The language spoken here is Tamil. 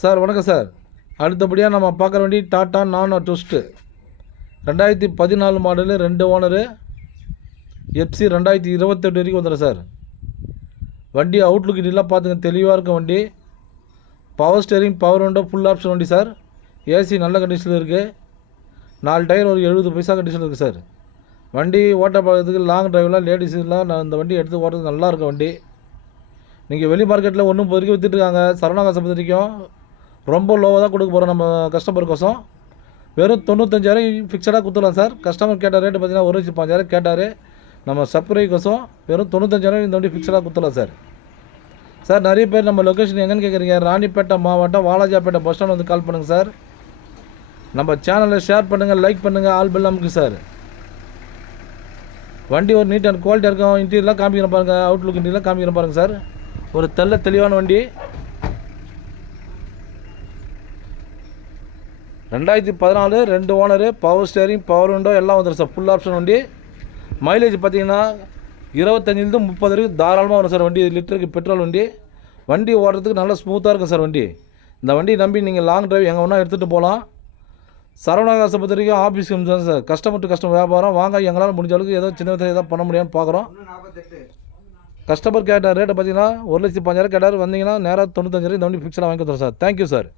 சார் வணக்கம் சார். அடுத்தபடியாக நம்ம பார்க்குற வண்டி டாட்டா நானோ ட்விஸ்ட்டு 2014 மாடலு, 2 ஓனரு, எஃப்சி 2028 வரைக்கும் வந்துடும் சார். வண்டி அவுட்லுக் இதெல்லாம் பார்த்துங்க, தெளிவாக இருக்கும் வண்டி. Power steering, power window, full option வண்டி சார். ஏசி நல்ல கண்டிஷனில் இருக்குது. 4 டயர் ஒரு 70 பைசா கண்டிஷனில் இருக்குது சார். வண்டி ஓட்ட பார்க்கறதுக்கு லாங் டிரைவ்லாம் லேடிஸுலாம் நான் இந்த வண்டி எடுத்து ஓட்டுறதுக்கு நல்லாயிருக்கும் வண்டி. நீங்கள் வெளி மார்க்கெட்டில் 1.30 வரைக்கும் விற்றுட்டுருக்காங்க. சரவணா காசை பொறுத்த வரைக்கும் ரொம்ப லோவாக தான் கொடுக்க போகிறோம் நம்ம கஸ்டமருக்கோசம். வெறும் 95,000 ஃபிக்ஸடாக கொடுத்துடலாம் சார். கஸ்டமர் கேட்ட ரேட்டு பார்த்தீங்கன்னா 1,05,000 கேட்டார். நம்ம சப்ரைக்கோசம் வெறும் 95,000 இந்த வண்டி ஃபிக்ஸடாக கொடுத்துடலாம் சார். சார் நிறைய பேர் நம்ம லொக்கேஷன் எங்கேன்னு கேட்குறீங்க. ராணிப்பேட்டை மாவட்டம் வாலாஜாப்பேட்டை பஸ் ஸ்டாண்ட் வந்து கால் பண்ணுங்கள் சார். நம்ம சேனலை ஷேர் பண்ணுங்கள், லைக் பண்ணுங்கள், ஆல் பெல் அமுக்கு சார். வண்டி ஒரு நீட் அண்ட் குவாலிட்டியாக இருக்கும். இன்டீரியர்லாம் காமிக்கிறேன் பாருங்கள், அவுட்லுக் இன்டீரியர்லாம் காமிக்கிறேன் பாருங்கள் சார். ஒரு தெளிவான வண்டி. 2014 2 owner, power steering, power window எல்லாம் வந்துடும் சார். ஃபுல் ஆப்ஷன் வண்டி. மைலேஜ் பார்த்தீங்கன்னா 25 30 வரைக்கும் தாராளமாக வரும் சார். வண்டி லிட்டருக்கு பெட்ரோல் வண்டி. வண்டி ஓடுறதுக்கு நல்லா ஸ்மூத்தாக இருக்கும் சார் வண்டி. இந்த வண்டி நம்பி நீங்கள் லாங் டிரைவ் எங்கே வேணால் எடுத்துகிட்டு போகலாம். சரவணா காசை பொறுத்த வரைக்கும் ஆஃபீஸ் தான் சார். கஸ்டமர் டு கஸ்டமர் வியாபாரம். வாங்க, எங்களால் முடிஞ்ச அளவுக்கு ஏதோ சின்ன விதத்தில் ஏதோ பண்ண முடியாமல் பார்க்குறோம். கஸ்டமர் கேட்ட ரேட்டை பார்த்தீங்கன்னா 1,05,000 கேட்டார். வந்தீங்கன்னா நேராக 95,000 இந்த வண்டி ஃபிக்ஸடாக வாங்கி கொடுத்துறோம் சார். Thank you sir.